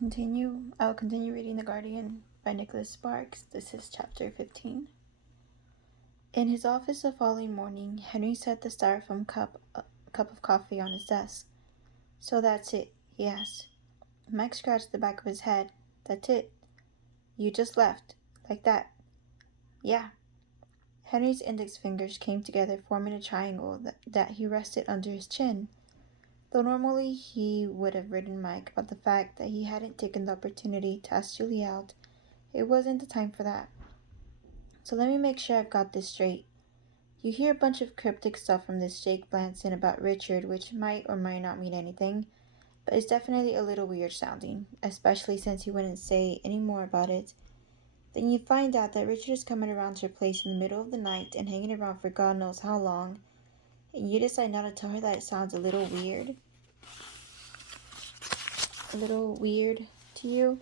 I'll continue reading The Guardian by Nicholas Sparks. This is chapter 15. In his office the following morning, Henry set the styrofoam cup of coffee on his desk. "So that's it?" he asked. Mike scratched the back of his head. "That's it? You just left? Like that?" "Yeah." Henry's index fingers came together, forming a triangle that he rested under his chin. Though normally he would have ridden Mike about the fact that he hadn't taken the opportunity to ask Julie out, it wasn't the time for that. "So let me make sure I've got this straight. You hear a bunch of cryptic stuff from this Jake Blanson about Richard, which might or might not mean anything, but it's definitely a little weird sounding, especially since he wouldn't say any more about it. Then you find out that Richard is coming around to your place in the middle of the night and hanging around for God knows how long, and you decide not to tell her that it sounds a little weird to you,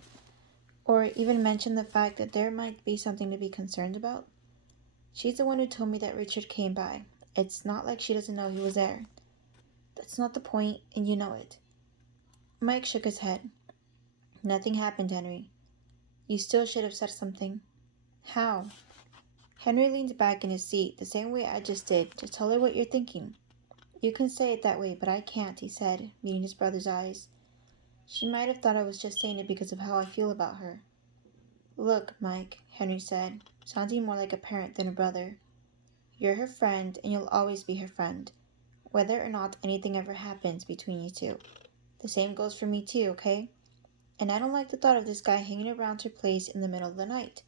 or even mention the fact that there might be something to be concerned about. She's the one who told me that Richard came by. It's not like she doesn't know he was there. That's not the point, and you know it." Mike shook his head. "Nothing happened, Henry. You still should have said something." "How?" Henry leaned back in his seat, the same way I just did. "Just tell her what you're thinking." "You can say it that way, but I can't," he said, meeting his brother's eyes. "She might have thought I was just saying it because of how I feel about her." "Look, Mike," Henry said, sounding more like a parent than a brother. "You're her friend, and you'll always be her friend, whether or not anything ever happens between you two. The same goes for me too, okay? And I don't like the thought of this guy hanging around her place in the middle of the night.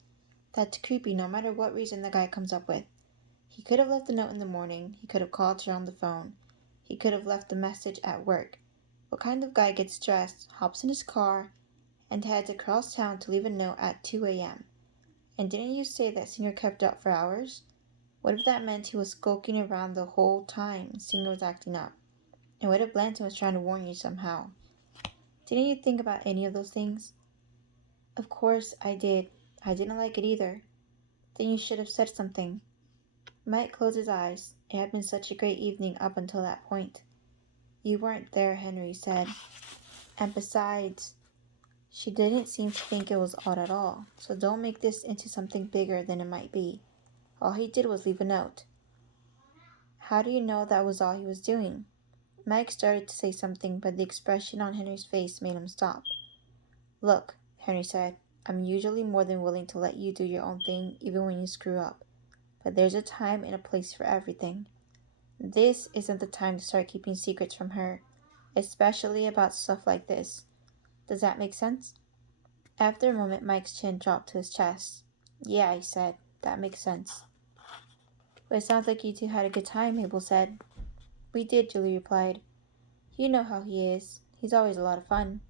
That's creepy no matter what reason the guy comes up with. He could have left a note in the morning. He could have called her on the phone. He could have left a message at work. What kind of guy gets dressed, hops in his car, and heads across town to leave a note at 2 a.m.? And didn't you say that Singer kept up for hours? What if that meant he was skulking around the whole time Singer was acting up? And what if Blanton was trying to warn you somehow? Didn't you think about any of those things?" "Of course I did. I didn't like it either." "Then you should have said something." Mike closed his eyes. It had been such a great evening up until that point. "You weren't there," Henry said. "And besides, she didn't seem to think it was odd at all, so don't make this into something bigger than it might be. All he did was leave a note." "How do you know that was all he was doing?" Mike started to say something, but the expression on Henry's face made him stop. "Look," Henry said, "I'm usually more than willing to let you do your own thing even when you screw up. But there's a time and a place for everything. This isn't the time to start keeping secrets from her, especially about stuff like this. Does that make sense?" After a moment, Mike's chin dropped to his chest. "Yeah," he said, "that makes sense." "But it sounds like you two had a good time," Mabel said. "We did," Julie replied. "You know how he is. He's always a lot of fun."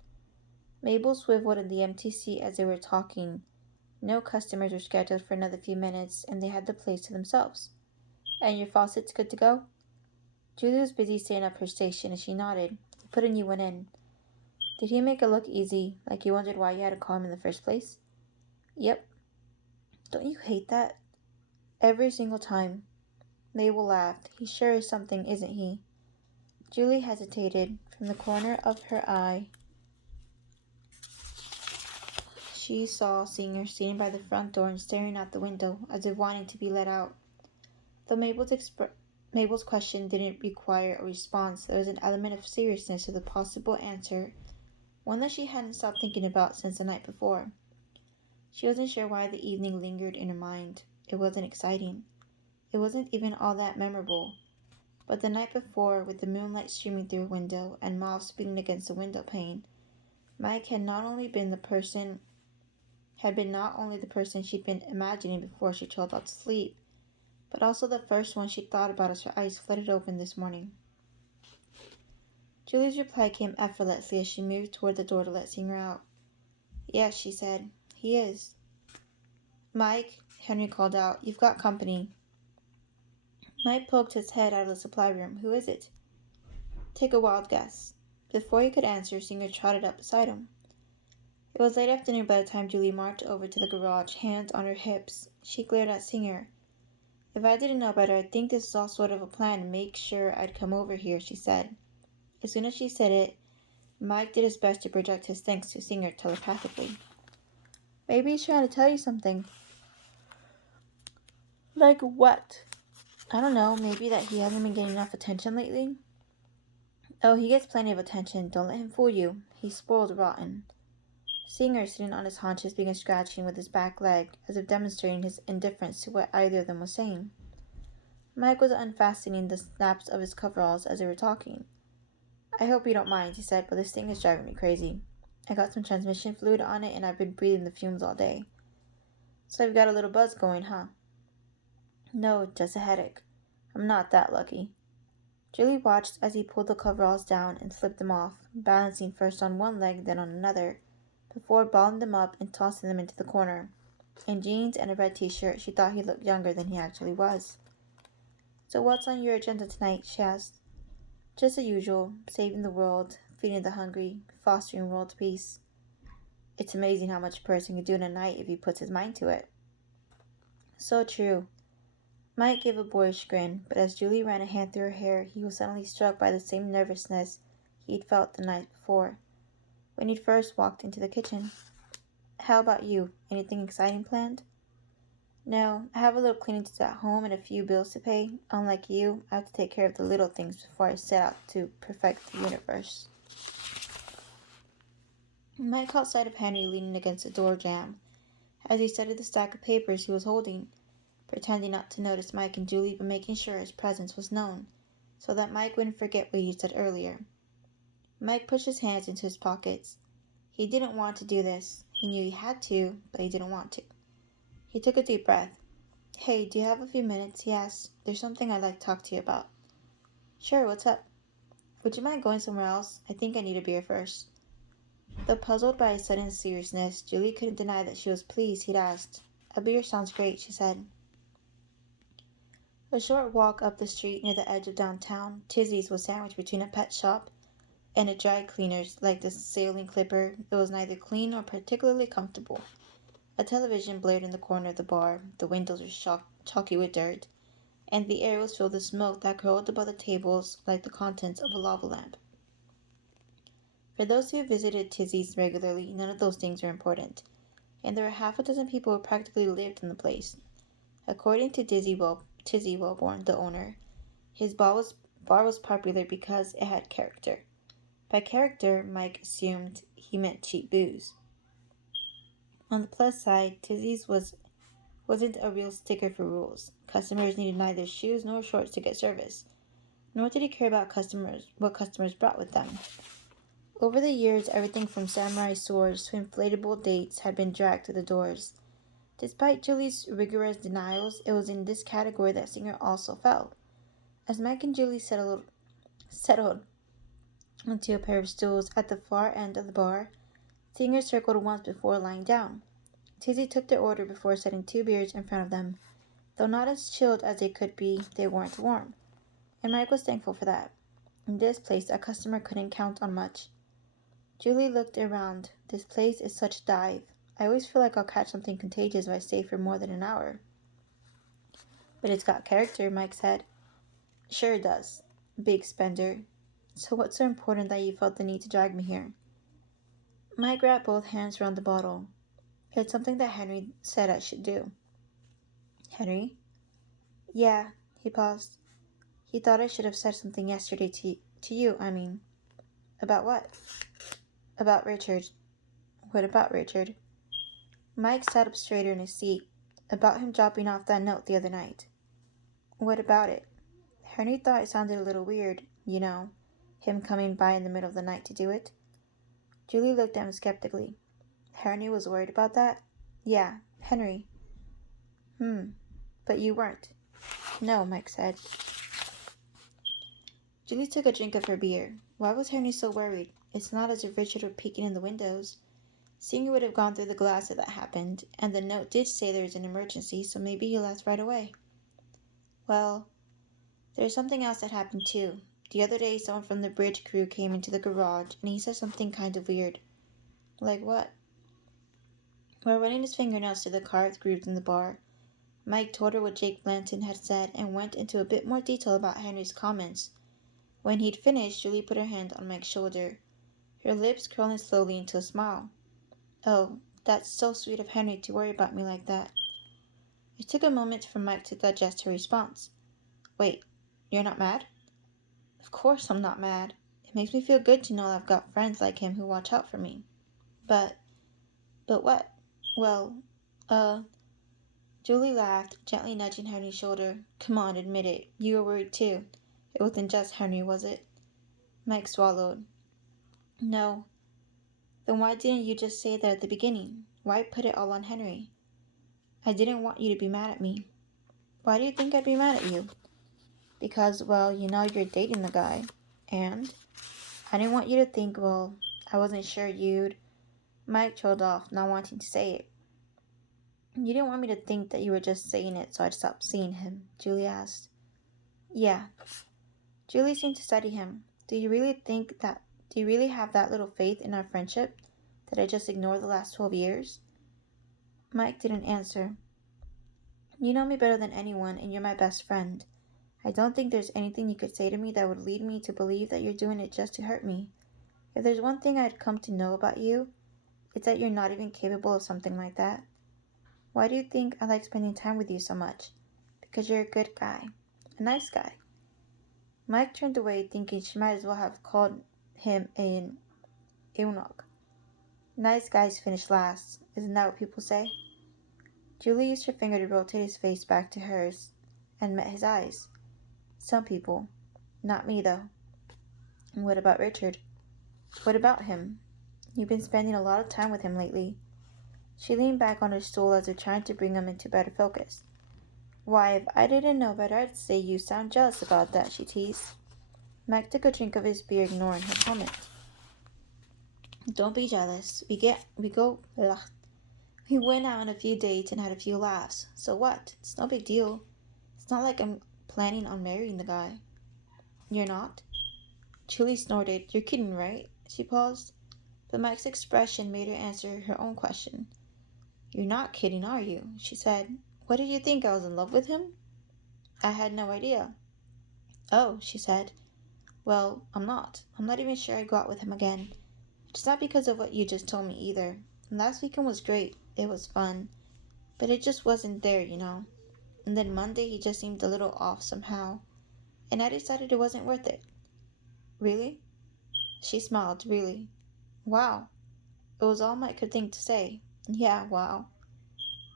Mabel swiveled in the empty seat as they were talking. No customers were scheduled for another few minutes, and they had the place to themselves. "And your faucet's good to go?" Julie was busy setting up her station, and she nodded. "He put a new one in." "Did he make it look easy, like you wondered why you had to call him in the first place?" "Yep." "Don't you hate that?" "Every single time." Mabel laughed. "He sure is something, isn't he?" Julie hesitated. From the corner of her eye, she saw Singer standing by the front door and staring out the window, as if wanting to be let out. Though Mabel's question didn't require a response, there was an element of seriousness to the possible answer, one that she hadn't stopped thinking about since the night before. She wasn't sure why the evening lingered in her mind. It wasn't exciting. It wasn't even all that memorable. But the night before, with the moonlight streaming through her window and moths beating against the window pane, Mike had not only been the person she'd been imagining before she chilled out to sleep, but also the first one she'd thought about as her eyes fluttered open this morning. Julie's reply came effortlessly as she moved toward the door to let Singer out. "Yes," she said, "he is." "Mike," Henry called out, "you've got company." Mike poked his head out of the supply room. "Who is it?" "Take a wild guess." Before he could answer, Singer trotted up beside him. It was late afternoon by the time Julie marched over to the garage, hands on her hips. She glared at Singer. "If I didn't know better, I'd think this is all sort of a plan to make sure I'd come over here," she said. As soon as she said it, Mike did his best to project his thanks to Singer telepathically. Maybe he's trying to tell you something. Like what? I don't know, maybe that he hasn't been getting enough attention lately? Oh, he gets plenty of attention. Don't let him fool you. He's spoiled rotten. Singer, sitting on his haunches, began scratching with his back leg, as if demonstrating his indifference to what either of them was saying. Mike was unfastening the snaps of his coveralls as they were talking. I hope you don't mind, he said, but this thing is driving me crazy. I got some transmission fluid on it and I've been breathing the fumes all day. So I've got a little buzz going, huh? No, just a headache. I'm not that lucky. Julie watched as he pulled the coveralls down and slipped them off, balancing first on one leg then on another, before balling them up and tossing them into the corner. In jeans and a red t-shirt, she thought he looked younger than he actually was. So what's on your agenda tonight? She asked. Just the usual, saving the world, feeding the hungry, fostering world peace. It's amazing how much a person can do in a night if he puts his mind to it. So true. Mike gave a boyish grin, but as Julie ran a hand through her hair, he was suddenly struck by the same nervousness he'd felt the night before, when he'd first walked into the kitchen. How about you? Anything exciting planned? No, I have a little cleaning to do at home and a few bills to pay. Unlike you, I have to take care of the little things before I set out to perfect the universe. Mike caught sight of Henry leaning against the door jamb as he studied the stack of papers he was holding, pretending not to notice Mike and Julie but making sure his presence was known, so that Mike wouldn't forget what he said earlier. Mike pushed his hands into his pockets. He didn't want to do this. He knew he had to, but he didn't want to. He took a deep breath. Hey, do you have a few minutes? He asked. There's something I'd like to talk to you about. Sure, what's up? Would you mind going somewhere else? I think I need a beer first. Though puzzled by his sudden seriousness, Julie couldn't deny that she was pleased he'd asked. A beer sounds great, she said. A short walk up the street near the edge of downtown, Tizzy's was sandwiched between a pet shop and a dry cleaner's. Like the sailing clipper, it was neither clean nor particularly comfortable. A television blared in the corner of the bar, the windows were chalky with dirt, and the air was filled with smoke that curled above the tables like the contents of a lava lamp. For those who visited Tizzy's regularly, none of those things were important, and there were half a dozen people who practically lived in the place. According to Tizzy Wellborn, the owner, his bar was popular because it had character. By character, Mike assumed he meant cheap booze. On the plus side, Tizzy's wasn't a real sticker for rules. Customers needed neither shoes nor shorts to get service, nor did he care about what customers brought with them. Over the years, everything from samurai swords to inflatable dates had been dragged to the doors. Despite Julie's rigorous denials, it was in this category that Singer also fell. As Mike and Julie settled onto a pair of stools at the far end of the bar, Singer circled once before lying down. Tizzy took their order before setting 2 beers in front of them. Though not as chilled as they could be, they weren't warm, and Mike was thankful for that. In this place, a customer couldn't count on much. Julie looked around. This place is such a dive. I always feel like I'll catch something contagious if I stay for more than an hour. But it's got character, Mike said. Sure it does. Big spender. So what's so important that you felt the need to drag me here? Mike wrapped both hands around the bottle. It's something that Henry said I should do. Henry? Yeah, he paused. He thought I should have said something yesterday to you, I mean. About what? About Richard. What about Richard? Mike sat up straighter in his seat. About him dropping off that note the other night. What about it? Henry thought it sounded a little weird, you know, him coming by in the middle of the night to do it. Julie looked at him skeptically. Henry was worried about that? Yeah, Henry. But you weren't. No, Mike said. Julie took a drink of her beer. Why was Henry so worried? It's not as if Richard were peeking in the windows. Singer would have gone through the glass if that happened, and the note did say there was an emergency, so maybe he left right away. Well, there's something else that happened too. The other day, someone from the bridge crew came into the garage, and he said something kind of weird. Like what? While running his fingernails through the carved grooves in the bar, Mike told her what Jake Blanton had said and went into a bit more detail about Henry's comments. When he'd finished, Julie put her hand on Mike's shoulder. her lips curling slowly into a smile. Oh, that's so sweet of Henry to worry about me like that. It took a moment for Mike to digest her response. Wait, you're not mad? Of course I'm not mad. It makes me feel good to know I've got friends like him who watch out for me. But, but what? Well, uh, Julie laughed, gently nudging Henry's shoulder. Come on, admit it. You were worried too. It wasn't just Henry, was it? Mike swallowed. No. Then why didn't you just say that at the beginning? Why put it all on Henry? I didn't want you to be mad at me. Why do you think I'd be mad at you? Because, well, you know you're dating the guy. And I didn't want you to think, well, I wasn't sure you'd. Mike trailed off, not wanting to say it. You didn't want me to think that you were just saying it so I'd stop seeing him, Julie asked. Yeah. Julie seemed to study him. Do you really have that little faith in our friendship that I just ignored the last 12 years? Mike didn't answer. You know me better than anyone, and you're my best friend. I don't think there's anything you could say to me that would lead me to believe that you're doing it just to hurt me. If there's one thing I'd come to know about you, it's that you're not even capable of something like that. Why do you think I like spending time with you so much? Because you're a good guy. A nice guy. Mike turned away, thinking she might as well have called him an eunuch. Nice guys finish last. Isn't that what people say? Julie used her finger to rotate his face back to hers and met his eyes. Some people. Not me, though. And what about Richard? What about him? You've been spending a lot of time with him lately. She leaned back on her stool as if trying to bring him into better focus. Why, if I didn't know better, I'd say you sound jealous about that, she teased. Mike took a drink of his beer, ignoring her comment. Don't be jealous. We went out on a few dates and had a few laughs. So what? It's no big deal. It's not like I'm planning on marrying the guy. You're not? Julie snorted. You're kidding, right? She paused. But Mike's expression made her answer her own question. You're not kidding, are you? She said. What did you think? I was in love with him? I had no idea. Oh, she said. Well, I'm not. I'm not even sure I'd go out with him again. It's not because of what you just told me either. Last weekend was great. It was fun. But it just wasn't there, you know. And then Monday he just seemed a little off somehow. And I decided it wasn't worth it. Really? She smiled, really. Wow. It was all Mike could think to say. Yeah, wow.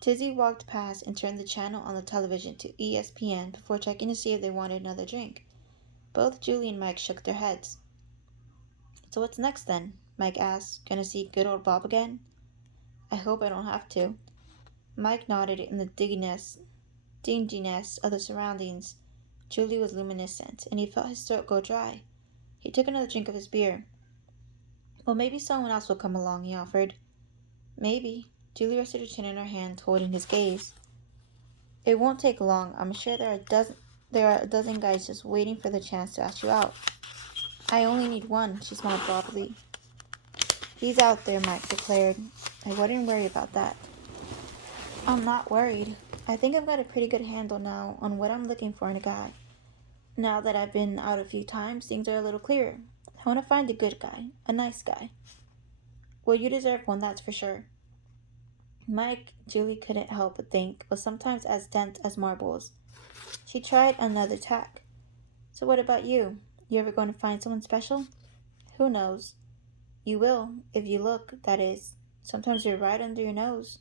Tizzy walked past and turned the channel on the television to ESPN before checking to see if they wanted another drink. Both Julie and Mike shook their heads. So what's next then? Mike asked. Gonna see good old Bob again? I hope I don't have to. Mike nodded in the dinginess of the surroundings. Julie was luminescent, and he felt his throat go dry. He took another drink of his beer. Well, maybe someone else will come along, he offered. Maybe. Julie rested her chin in her hand, holding his gaze. It won't take long. I'm sure there are a dozen guys just waiting for the chance to ask you out. I only need one, she smiled broadly. He's out there, Mike declared. I wouldn't worry about that. I'm not worried. I think I've got a pretty good handle now on what I'm looking for in a guy. Now that I've been out a few times, things are a little clearer. I want to find a good guy, a nice guy. Well, you deserve one, that's for sure. Mike, Julie couldn't help but think, was sometimes as dense as marbles. She tried another tack. So what about you? You ever going to find someone special? Who knows? You will, if you look, that is. Sometimes you're right under your nose.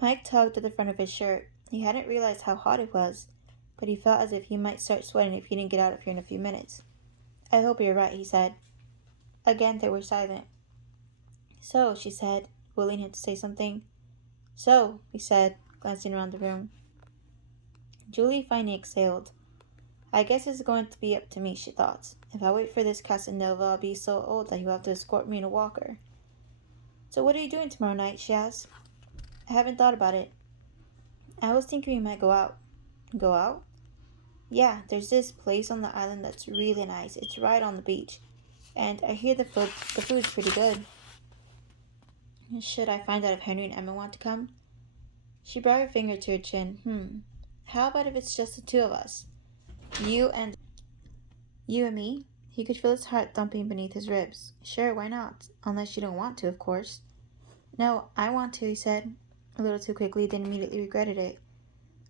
Mike tugged at the front of his shirt. He hadn't realized how hot it was, but he felt as if he might start sweating if he didn't get out of here in a few minutes. I hope you're right, he said. Again, they were silent. So, she said, willing him to say something. So, he said, glancing around the room. Julie finally exhaled. I guess it's going to be up to me, she thought. If I wait for this Casanova, I'll be so old that he'll have to escort me in a walker. So what are you doing tomorrow night, she asked. I haven't thought about it. I was thinking we might go out. Go out? Yeah, there's this place on the island that's really nice. It's right on the beach. And I hear the food's pretty good. Should I find out if Henry and Emma want to come? She brought her finger to her chin. How about if it's just the two of us? You and me? He could feel his heart thumping beneath his ribs. Sure, why not? Unless you don't want to, of course. No, I want to, he said, a little too quickly, then immediately regretted it.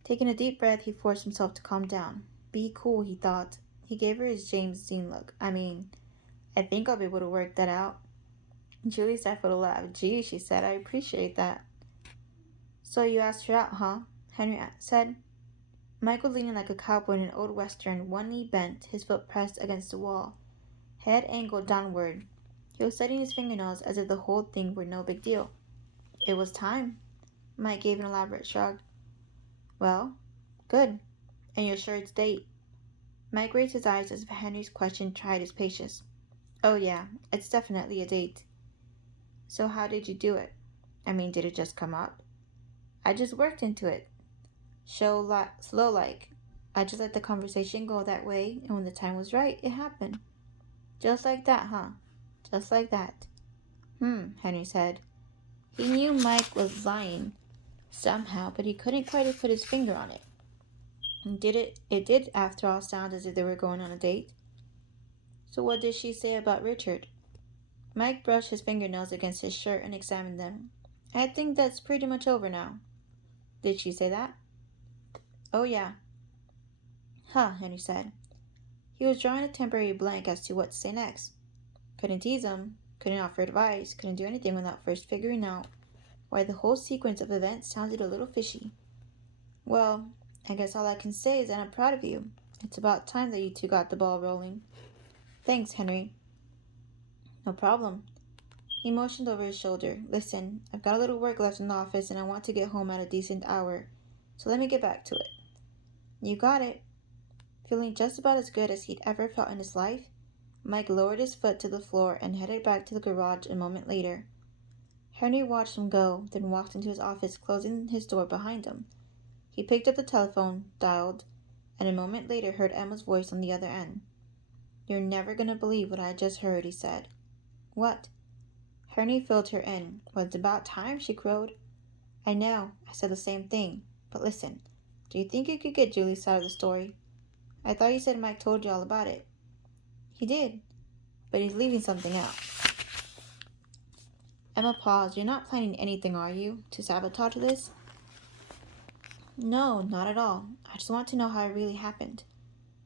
Taking a deep breath, he forced himself to calm down. Be cool, he thought. He gave her his James Dean look. I think I'll be able to work that out. Julie stifled a laugh. Gee, she said, I appreciate that. So you asked her out, huh? Henry said. Mike was leaning like a cowboy in an old western, one knee bent, his foot pressed against the wall, head angled downward. He was setting his fingernails as if the whole thing were no big deal. It was time. Mike gave an elaborate shrug. Well, good. And you're sure it's date? Mike raised his eyes as if Henry's question tried his patience. Oh yeah, it's definitely a date. So how did you do it? Did it just come up? I just worked into it. Slow like. I just let the conversation go that way, and when the time was right, it happened. Just like that, huh? Just like that. Henry said. He knew Mike was lying somehow, but he couldn't quite put his finger on it. It did, after all, sound as if they were going on a date. So what did she say about Richard? Mike brushed his fingernails against his shirt and examined them. I think that's pretty much over now. Did she say that? Oh, yeah. Huh, Henry said. He was drawing a temporary blank as to what to say next. Couldn't tease him, couldn't offer advice, couldn't do anything without first figuring out why the whole sequence of events sounded a little fishy. Well, I guess all I can say is that I'm proud of you. It's about time that you two got the ball rolling. Thanks, Henry. No problem. He motioned over his shoulder. Listen, I've got a little work left in the office and I want to get home at a decent hour, so let me get back to it. You got it. Feeling just about as good as he'd ever felt in his life, Mike lowered his foot to the floor and headed back to the garage a moment later. Henry watched him go, then walked into his office, closing his door behind him. He picked up the telephone, dialed, and a moment later heard Emma's voice on the other end. You're never going to believe what I just heard, he said. What? Henry filled her in. Well, it's about time, she crowed. I know, I said the same thing. But listen, do you think you could get Julie's side of the story? I thought you said Mike told you all about it. He did, but he's leaving something out. Emma paused. You're not planning anything, are you, to sabotage this? No, not at all. I just want to know how it really happened.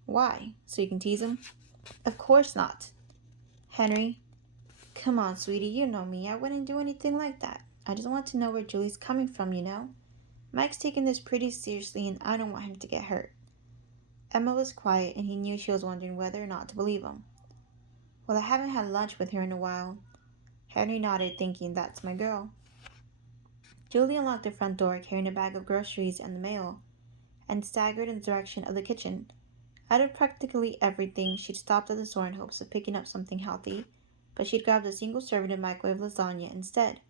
Why? So you can tease him? Of course not. Henry, come on, sweetie, you know me. I wouldn't do anything like that. I just want to know where Julie's coming from, you know? Mike's taking this pretty seriously and I don't want him to get hurt. Emma was quiet and he knew she was wondering whether or not to believe him. Well, I haven't had lunch with her in a while. Henry nodded, thinking, that's my girl. Julie unlocked the front door, carrying a bag of groceries and the mail, and staggered in the direction of the kitchen. Out of practically everything, she'd stopped at the store in hopes of picking up something healthy, but she'd grabbed a single-serving of microwave lasagna instead.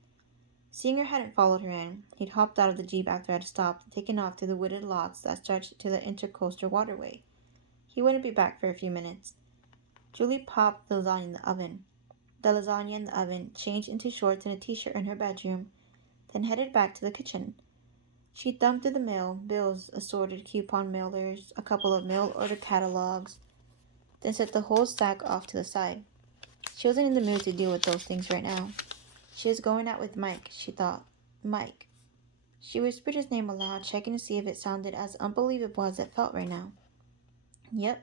Seeing her hadn't followed her in, he'd hopped out of the Jeep after it had stopped and taken off through the wooded lots that stretched to the intercoastal waterway. He wouldn't be back for a few minutes. Julie popped the lasagna in the oven, changed into shorts and a t-shirt in her bedroom, then headed back to the kitchen. She thumbed through the mail, bills, assorted coupon mailers, a couple of mail order catalogs, then set the whole stack off to the side. She wasn't in the mood to deal with those things right now. She was going out with Mike, she thought. Mike. She whispered his name aloud, checking to see if it sounded as unbelievable as it felt right now. Yep.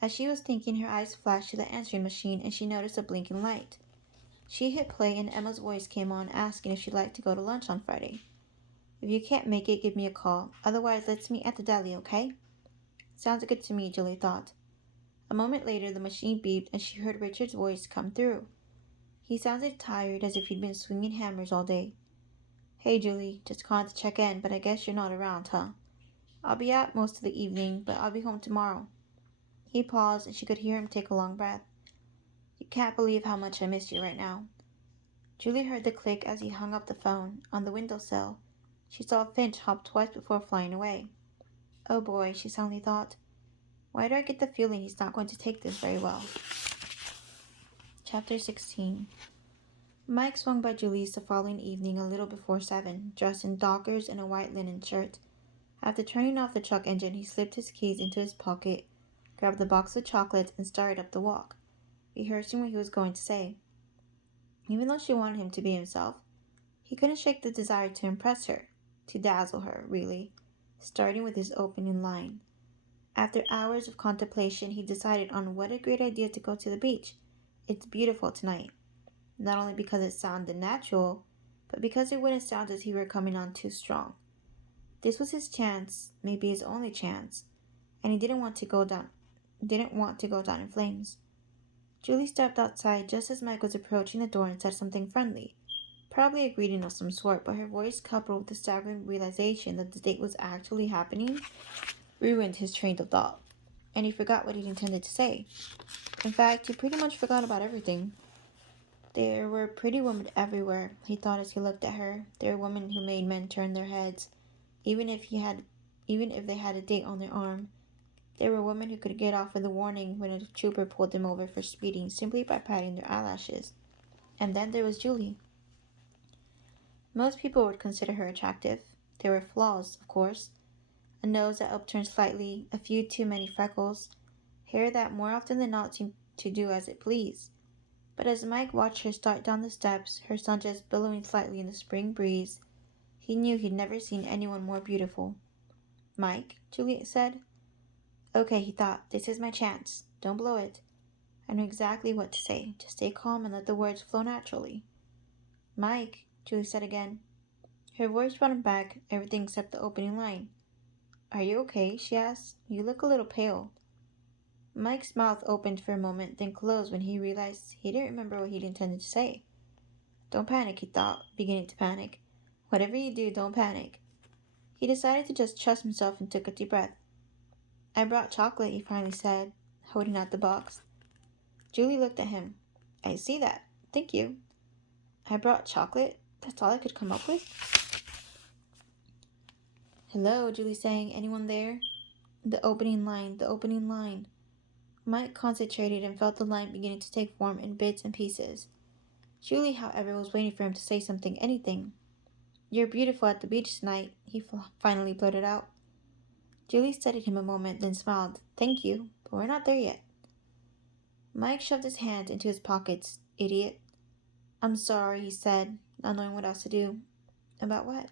As she was thinking, her eyes flashed to the answering machine and she noticed a blinking light. She hit play and Emma's voice came on, asking if she'd like to go to lunch on Friday. If you can't make it, give me a call. Otherwise, let's meet at the deli, okay? Sounds good to me, Julie thought. A moment later, the machine beeped and she heard Richard's voice come through. He sounded tired, as if he'd been swinging hammers all day. Hey, Julie, just calling to check in, but I guess you're not around, huh? I'll be out most of the evening, but I'll be home tomorrow. He paused and she could hear him take a long breath. You can't believe how much I miss you right now. Julie heard the click as he hung up the phone. On the windowsill, she saw Finch hop twice before flying away. Oh boy, she suddenly thought. Why do I get the feeling he's not going to take this very well? Chapter 16. Mike swung by Julie's the following evening a little before 7, dressed in Dockers and a white linen shirt. After turning off the truck engine, he slipped his keys into his pocket, grabbed the box of chocolates, and started up the walk, rehearsing what he was going to say. Even though she wanted him to be himself, he couldn't shake the desire to impress her, to dazzle her, really, starting with his opening line. After hours of contemplation, he decided on what a great idea to go to the beach. It's beautiful tonight, not only because it sounded natural, but because it wouldn't sound as if he were coming on too strong. This was his chance, maybe his only chance, and he didn't want to go down in flames. Julie stepped outside just as Mike was approaching the door and said something friendly, probably a greeting of some sort, but her voice, coupled with the staggering realization that the date was actually happening, ruined his train of thought, and he forgot what he'd intended to say. In fact, he pretty much forgot about everything. There were pretty women everywhere, he thought as he looked at her. There were women who made men turn their heads, even if they had a date on their arm. There were women who could get off with a warning when a trooper pulled them over for speeding simply by patting their eyelashes. And then there was Julie. Most people would consider her attractive. There were flaws, of course. A nose that upturned slightly, a few too many freckles, hair that more often than not seemed to do as it pleased. But as Mike watched her start down the steps, her sundress billowing slightly in the spring breeze, he knew he'd never seen anyone more beautiful. "Mike," Juliet said. "Okay," he thought, "this is my chance. Don't blow it." I know exactly what to say. Just stay calm and let the words flow naturally. "Mike," Julie said again. Her voice brought him back, everything except the opening line. "Are you okay?" she asked. "You look a little pale." Mike's mouth opened for a moment, then closed when he realized he didn't remember what he'd intended to say. "Don't panic," he thought, beginning to panic. "Whatever you do, don't panic." He decided to just trust himself and took a deep breath. "I brought chocolate," he finally said, holding out the box. Julie looked at him. "I see that. Thank you." "I brought chocolate? That's all I could come up with?" "Hello," Julie sang. "Anyone there?" The opening line, the opening line. Mike concentrated and felt the line beginning to take form in bits and pieces. Julie, however, was waiting for him to say something, anything. "You're beautiful at the beach tonight," he finally blurted out. Julie studied him a moment, then smiled. "Thank you, but we're not there yet." Mike shoved his hands into his pockets. "Idiot." "I'm sorry," he said, not knowing what else to do. "About what?"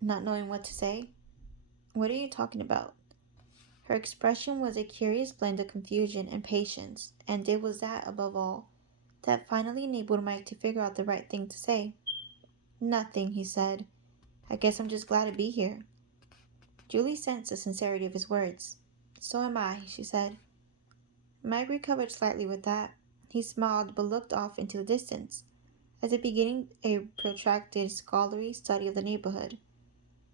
"Not knowing what to say." "What are you talking about?" Her expression was a curious blend of confusion and patience, and it was that, above all, that finally enabled Mike to figure out the right thing to say. "Nothing," he said. "I guess I'm just glad to be here." Julie sensed the sincerity of his words. "So am I," she said. Mike recovered slightly with that. He smiled but looked off into the distance, as if beginning a protracted scholarly study of the neighborhood.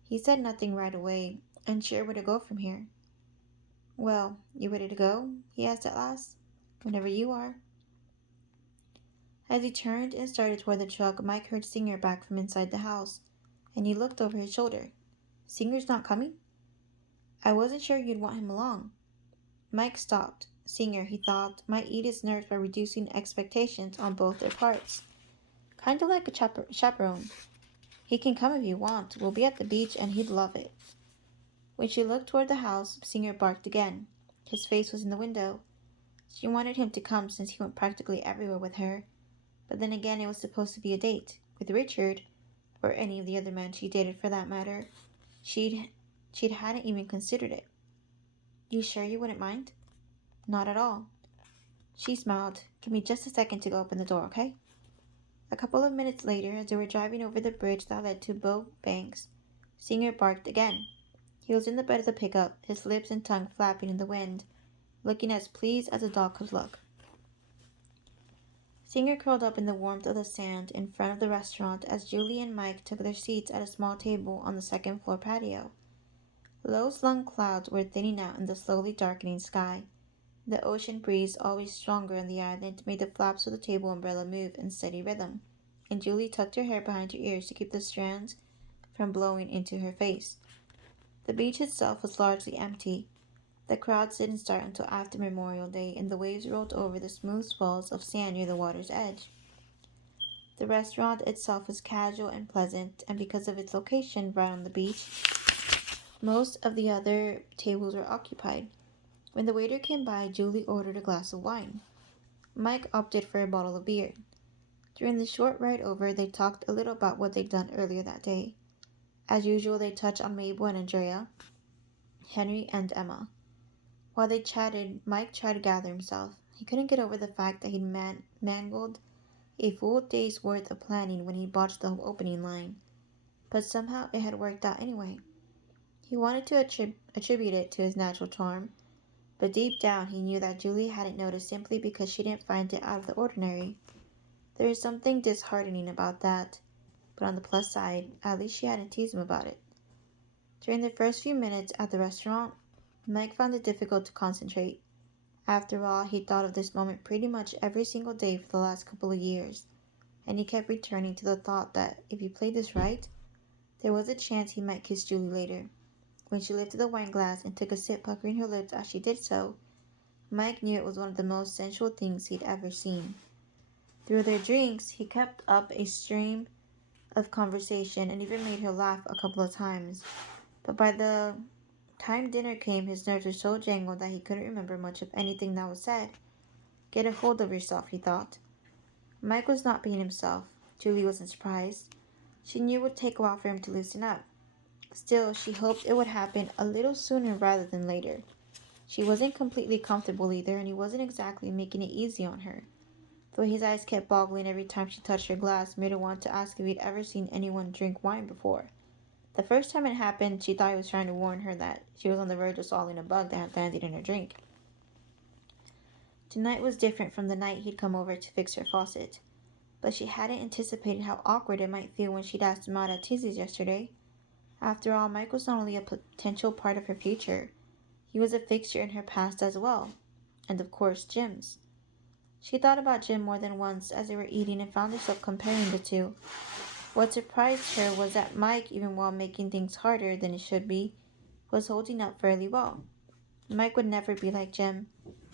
He said nothing right away, unsure where to go from here. "Well, you ready to go?" he asked at last. "Whenever you are." As he turned and started toward the truck, Mike heard Singer back from inside the house, and he looked over his shoulder. "Singer's not coming?" "I wasn't sure you'd want him along." Mike stopped. Singer, he thought, might eat his nerves by reducing expectations on both their parts. Kind of like a chaperone. "He can come if you want. We'll be at the beach, and he'd love it." When she looked toward the house, Singer barked again. His face was in the window. She wanted him to come since he went practically everywhere with her. But then again, it was supposed to be a date. With Richard, or any of the other men she dated for that matter. She'd hadn't even considered it. "You sure you wouldn't mind?" "Not at all." She smiled. "Give me just a second to go open the door, okay?" A couple of minutes later, as they were driving over the bridge that led to Bow Banks, Singer barked again. He was in the bed of the pickup, his lips and tongue flapping in the wind, looking as pleased as a dog could look. Singer curled up in the warmth of the sand in front of the restaurant as Julie and Mike took their seats at a small table on the second-floor patio. Low-slung clouds were thinning out in the slowly darkening sky. The ocean breeze, always stronger on the island, made the flaps of the table umbrella move in steady rhythm, and Julie tucked her hair behind her ears to keep the strands from blowing into her face. The beach itself was largely empty. The crowds didn't start until after Memorial Day, and the waves rolled over the smooth swells of sand near the water's edge. The restaurant itself was casual and pleasant, and because of its location right on the beach, most of the other tables were occupied. When the waiter came by, Julie ordered a glass of wine. Mike opted for a bottle of beer. During the short ride over, they talked a little about what they'd done earlier that day. As usual, they touched on Mabel and Andrea, Henry and Emma. While they chatted, Mike tried to gather himself. He couldn't get over the fact that he'd mangled a full day's worth of planning when he botched the opening line. But somehow it had worked out anyway. He wanted to attribute it to his natural charm, but deep down he knew that Julie hadn't noticed simply because she didn't find it out of the ordinary. There was something disheartening about that, but on the plus side, at least she hadn't teased him about it. During the first few minutes at the restaurant, Mike found it difficult to concentrate. After all, he thought of this moment pretty much every single day for the last couple of years, and he kept returning to the thought that if he played this right, there was a chance he might kiss Julie later. When she lifted the wine glass and took a sip, puckering her lips as she did so, Mike knew it was one of the most sensual things he'd ever seen. Through their drinks, he kept up a stream of conversation and even made her laugh a couple of times. But by the time dinner came, his nerves were so jangled that he couldn't remember much of anything that was said. Get a hold of yourself, he thought. Mike was not being himself. Julie wasn't surprised. She knew it would take a while for him to loosen up. Still, she hoped it would happen a little sooner rather than later. She wasn't completely comfortable either, and he wasn't exactly making it easy on her. The way his eyes kept boggling every time she touched her glass made her want to ask if he'd ever seen anyone drink wine before. The first time it happened, she thought he was trying to warn her that she was on the verge of swallowing a bug that had landed in her drink. Tonight was different from the night he'd come over to fix her faucet, but she hadn't anticipated how awkward it might feel when she'd asked him out at Tizzy's yesterday. After all, Mike was not only a potential part of her future, he was a fixture in her past as well, and of course Jim's. She thought about Jim more than once as they were eating and found herself comparing the two. What surprised her was that Mike, even while making things harder than it should be, was holding up fairly well. Mike would never be like Jim,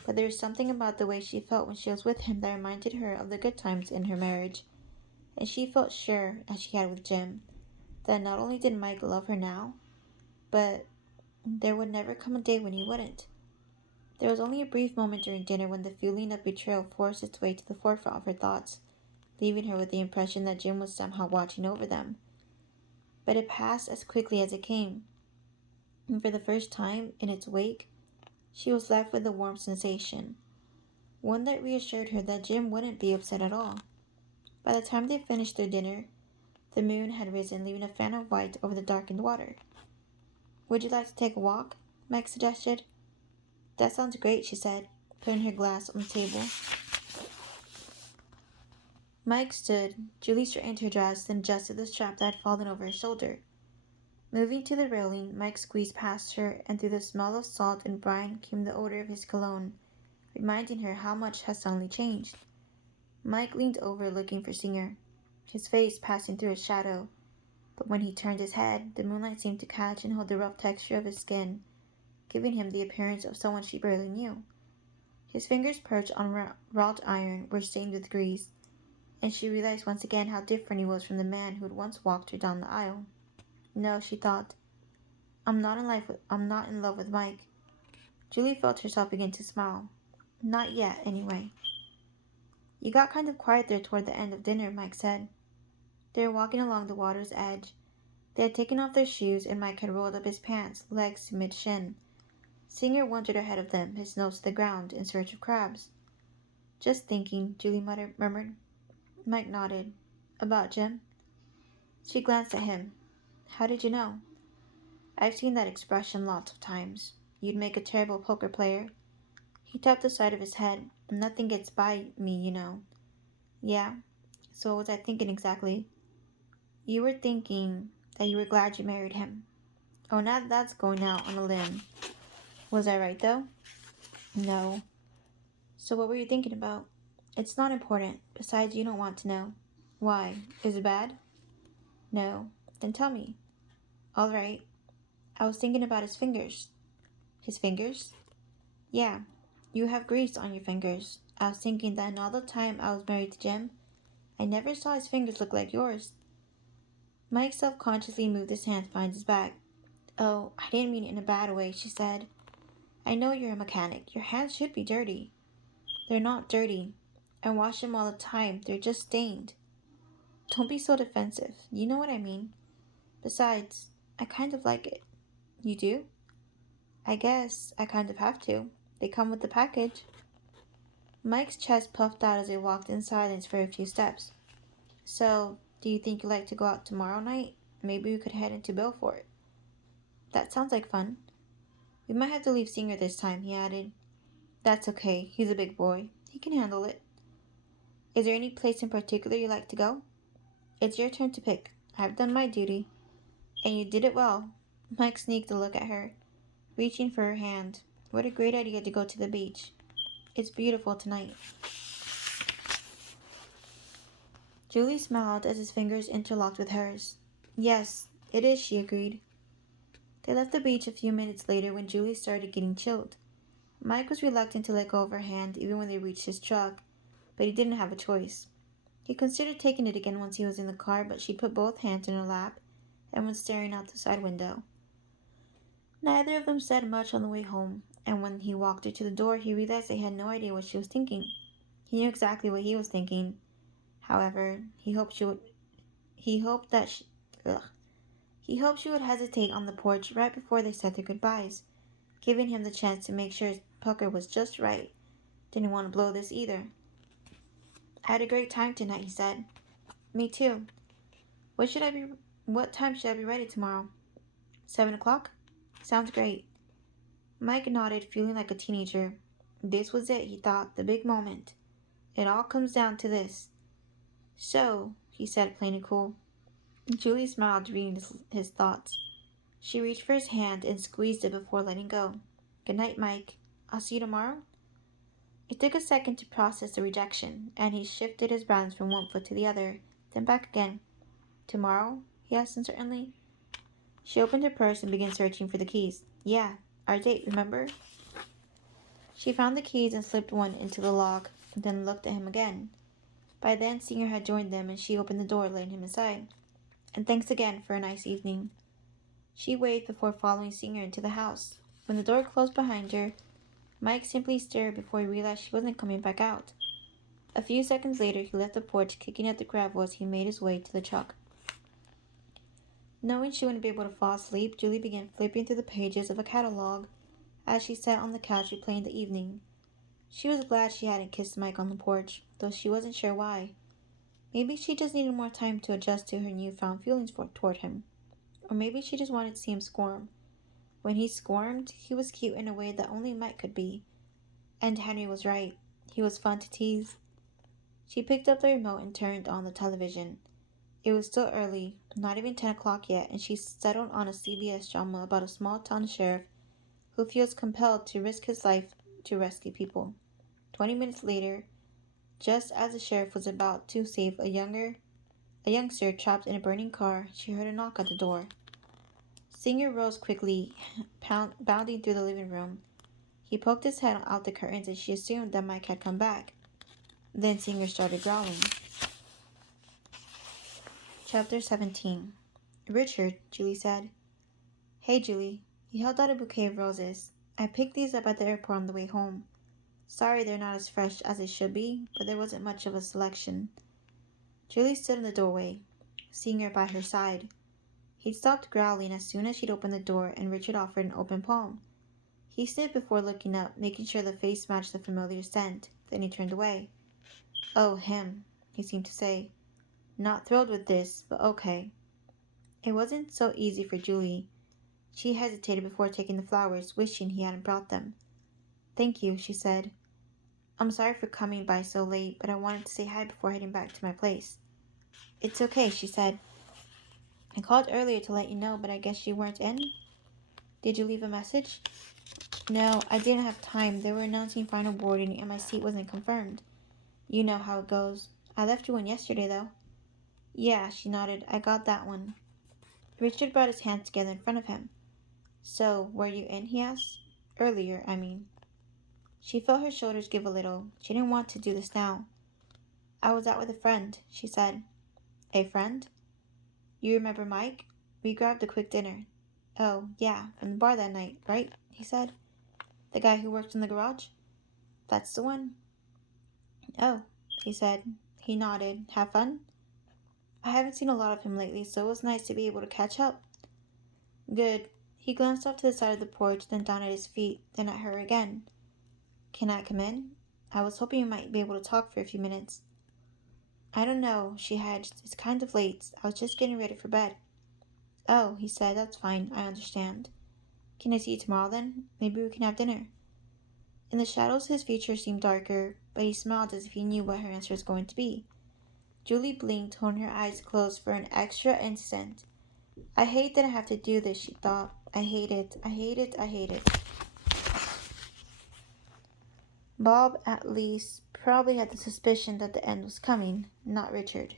but there was something about the way she felt when she was with him that reminded her of the good times in her marriage, and she felt sure, as she had with Jim, that not only did Mike love her now, but there would never come a day when he wouldn't. There was only a brief moment during dinner when the feeling of betrayal forced its way to the forefront of her thoughts, leaving her with the impression that Jim was somehow watching over them. But it passed as quickly as it came, and for the first time in its wake, she was left with a warm sensation, one that reassured her that Jim wouldn't be upset at all. By the time they finished their dinner, the moon had risen, leaving a fan of white over the darkened water. "Would you like to take a walk?" Mike suggested. "That sounds great," she said, putting her glass on the table. Mike stood. Julie straightened her dress, then adjusted the strap that had fallen over her shoulder. Moving to the railing, Mike squeezed past her, and through the smell of salt and brine came the odor of his cologne, reminding her how much had suddenly changed. Mike leaned over, looking for Singer, his face passing through its shadow. But when he turned his head, the moonlight seemed to catch and hold the rough texture of his skin, giving him the appearance of someone she barely knew. His fingers perched on wrought iron were stained with grease, and she realized once again how different he was from the man who had once walked her down the aisle. No, she thought, I'm not in love with Mike. Julie felt herself begin to smile. Not yet, anyway. "You got kind of quiet there toward the end of dinner," Mike said. They were walking along the water's edge. They had taken off their shoes, and Mike had rolled up his pants, legs to mid-shin. Singer wandered ahead of them, his nose to the ground, in search of crabs. "Just thinking," Julie murmured. Mike nodded. "About Jim?" She glanced at him. "How did you know?" "I've seen that expression lots of times. You'd make a terrible poker player." He tapped the side of his head. "Nothing gets by me, you know." "Yeah? So what was I thinking exactly?" "You were thinking that you were glad you married him." "Oh, now that's going out on a limb." "Was I right, though?" "No." "So what were you thinking about?" "It's not important. Besides, you don't want to know." "Why? Is it bad?" "No." "Then tell me." "All right. I was thinking about his fingers." "His fingers?" "Yeah. You have grease on your fingers. I was thinking that in all the time I was married to Jim, I never saw his fingers look like yours." Mike self-consciously moved his hands behind his back. "Oh, I didn't mean it in a bad way," she said. I know you're a mechanic. Your hands should be dirty. They're not dirty. I wash them all the time. They're just stained. Don't be so defensive. You know what I mean. Besides, I kind of like it. You do? I guess I kind of have to. They come with the package. Mike's chest puffed out as they walked in silence for a few steps. So, do you think you'd like to go out tomorrow night? Maybe we could head into Belfort. That sounds like fun. We might have to leave Singer this time, he added. That's okay. He's a big boy. He can handle it. Is there any place in particular you'd like to go? It's your turn to pick. I've done my duty. And you did it well. Mike sneaked a look at her, reaching for her hand. What a great idea to go to the beach. It's beautiful tonight. Julie smiled as his fingers interlocked with hers. Yes, it is, she agreed. They left the beach a few minutes later when Julie started getting chilled. Mike was reluctant to let go of her hand even when they reached his truck, but he didn't have a choice. He considered taking it again once he was in the car, but she put both hands in her lap and was staring out the side window. Neither of them said much on the way home, and when he walked her to the door, he realized they had no idea what she was thinking. He knew exactly what he was thinking. However, he hoped she would hesitate on the porch right before they said their goodbyes, giving him the chance to make sure his pucker was just right. Didn't want to blow this either. I had a great time tonight, he said. Me too. What time should I be ready tomorrow? 7 o'clock? Sounds great. Mike nodded, feeling like a teenager. This was it, he thought, the big moment. It all comes down to this. So, he said, plain and cool. Julie smiled, reading his thoughts. She reached for his hand and squeezed it before letting go. Good night, Mike. I'll see you tomorrow. It took a second to process the rejection, and he shifted his balance from one foot to the other, then back again. Tomorrow? He asked uncertainly. She opened her purse and began searching for the keys. Yeah, our date, remember? She found the keys and slipped one into the lock, then looked at him again. By then, Singer had joined them, and she opened the door, letting him inside. And thanks again for a nice evening. She waved before following Singer into the house. When the door closed behind her, Mike simply stared before he realized she wasn't coming back out. A few seconds later, he left the porch, kicking at the gravel as he made his way to the truck. Knowing she wouldn't be able to fall asleep, Julie began flipping through the pages of a catalog as she sat on the couch replaying the evening. She was glad she hadn't kissed Mike on the porch, though she wasn't sure why. Maybe she just needed more time to adjust to her newfound feelings toward him. Or maybe she just wanted to see him squirm. When he squirmed, he was cute in a way that only Mike could be. And Henry was right. He was fun to tease. She picked up the remote and turned on the television. It was still early, not even 10 o'clock yet, and she settled on a CBS drama about a small-town sheriff who feels compelled to risk his life to rescue people. 20 minutes later, just as the sheriff was about to save a youngster trapped in a burning car, she heard a knock at the door. Singer rose quickly, bounding through the living room. He poked his head out the curtains and she assumed that Mike had come back. Then Singer started growling. Chapter 17. Richard, Julie said. Hey, Julie. He held out a bouquet of roses. I picked these up at the airport on the way home. Sorry they're not as fresh as they should be, but there wasn't much of a selection. Julie stood in the doorway, Singer by her side. He'd stopped growling as soon as she'd opened the door, and Richard offered an open palm. He sniffed before looking up, making sure the face matched the familiar scent. Then he turned away. Oh, him, he seemed to say. Not thrilled with this, but okay. It wasn't so easy for Julie. She hesitated before taking the flowers, wishing he hadn't brought them. Thank you, she said. I'm sorry for coming by so late, but I wanted to say hi before heading back to my place. It's okay, she said. I called earlier to let you know, but I guess you weren't in? Did you leave a message? No, I didn't have time. They were announcing final boarding and my seat wasn't confirmed. You know how it goes. I left you one yesterday, though. Yeah, she nodded. I got that one. Richard brought his hands together in front of him. So, were you in, he asked. Earlier, I mean. She felt her shoulders give a little. She didn't want to do this now. I was out with a friend, she said. A friend? You remember Mike? We grabbed a quick dinner. Oh, yeah, from the bar that night, right? He said. The guy who worked in the garage? That's the one. Oh, he said. He nodded. Have fun? I haven't seen a lot of him lately, so it was nice to be able to catch up. Good. He glanced off to the side of the porch, then down at his feet, then at her again. Can I come in? I was hoping you might be able to talk for a few minutes. I don't know, she hedged. It's kind of late. I was just getting ready for bed. Oh, he said. That's fine. I understand. Can I see you tomorrow then? Maybe we can have dinner. In the shadows, his features seemed darker, but he smiled as if he knew what her answer was going to be. Julie blinked, holding her eyes closed for an extra instant. I hate that I have to do this, she thought. I hate it. I hate it. I hate it. Bob, at least, probably had the suspicion that the end was coming, not Richard.